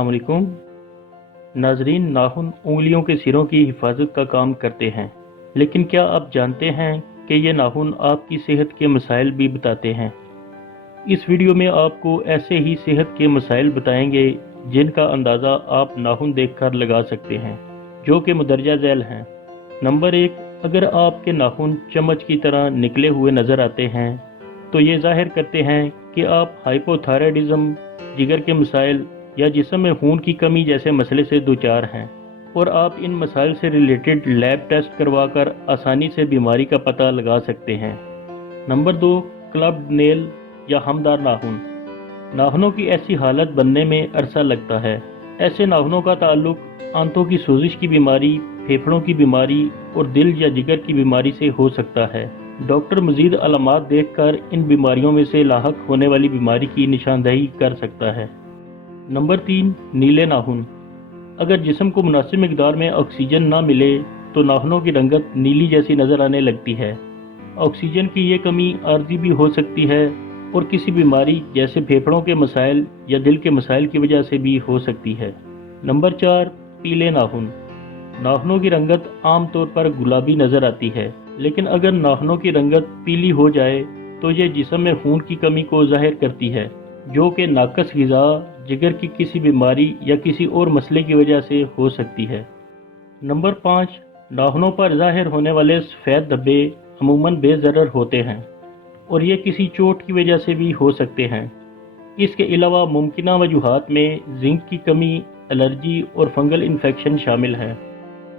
अस्सलाम वालेकुम नाजरीन। नाखून उंगलियों के सिरों की हिफाजत का काम करते हैं, लेकिन क्या आप जानते हैं कि ये नाखून आपकी सेहत के मसाइल भी बताते हैं। इस वीडियो में आपको ऐसे ही सेहत के मसाइल बताएंगे जिनका अंदाज़ा आप नाखून देखकर लगा सकते हैं, जो कि मुदर्जा झैल हैं। नंबर 1, अगर आपके नाखून चम्मच की तरह निकले हुए नज़र आते हैं तो ये जाहिर करते हैं कि आप हाइपोथायराइडिज्म, जिगर के मसाइल या जिस्म में खून की कमी जैसे मसले से दूचार हैं, और आप इन मसाइल से रिलेटेड लैब टेस्ट करवाकर आसानी से बीमारी का पता लगा सकते हैं। नंबर 2, क्लब्ड नेल या हमदार नाखून। नाखूनों की ऐसी हालत बनने में अरसा लगता है। ऐसे नाखूनों का ताल्लुक आंतों की सोजिश की बीमारी, फेफड़ों की बीमारी और दिल या जिगर की बीमारी से हो सकता है। डॉक्टर मजीद अलामात देखकर इन बीमारियों में से लाहक होने वाली बीमारी की निशानदही कर सकता है। नंबर 3, नीले नाखून। अगर जिस्म को मुनासिब मिकदार में ऑक्सीजन ना मिले तो नाखूनों की रंगत नीली जैसी नज़र आने लगती है। ऑक्सीजन की ये कमी आर्जी भी हो सकती है और किसी बीमारी जैसे फेफड़ों के मसाइल या दिल के मसाइल की वजह से भी हो सकती है। नंबर 4, पीले नाखून। नाखूनों की रंगत आम तौर पर गुलाबी नज़र आती है, लेकिन अगर नाखूनों की रंगत पीली हो जाए तो ये जिस्म में खून की कमी को जाहिर करती है, जो कि नाकस ग़िज़ा, जिगर की किसी बीमारी या किसी और मसले की वजह से हो सकती है। नंबर 5, नाखूनों पर ज़ाहिर होने वाले सफ़ेद धब्बे अमूमन बेज़रर होते हैं और ये किसी चोट की वजह से भी हो सकते हैं। इसके अलावा मुमकिना वजूहात में जिंक की कमी, एलर्जी और फंगल इन्फेक्शन शामिल हैं।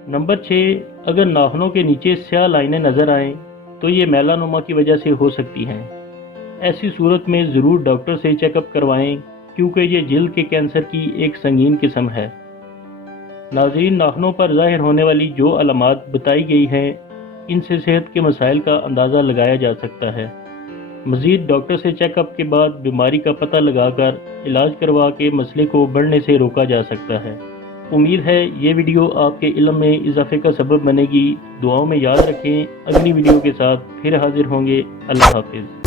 नंबर 6, अगर नाखूनों के नीचे स्याह लाइनें नज़र आएं तो ये मेलानोमा की वजह से हो सकती हैं। ऐसी सूरत में ज़रूर डॉक्टर से चेकअप करवाएं, क्योंकि ये जिल्द के कैंसर की एक संगीन किस्म है। नाज़रीन, नाखूनों पर ज़ाहिर होने वाली जो अलामात बताई गई हैं, इनसे सेहत के मसाइल का अंदाज़ा लगाया जा सकता है। मज़ीद डॉक्टर से चेकअप के बाद बीमारी का पता लगाकर इलाज करवा के मसले को बढ़ने से रोका जा सकता है। उम्मीद है ये वीडियो आपके इल्म में इजाफे का सबब बनेगी। दुआओं में याद रखें। अगली वीडियो के साथ फिर हाजिर होंगे। अल्लाह हाफिज़।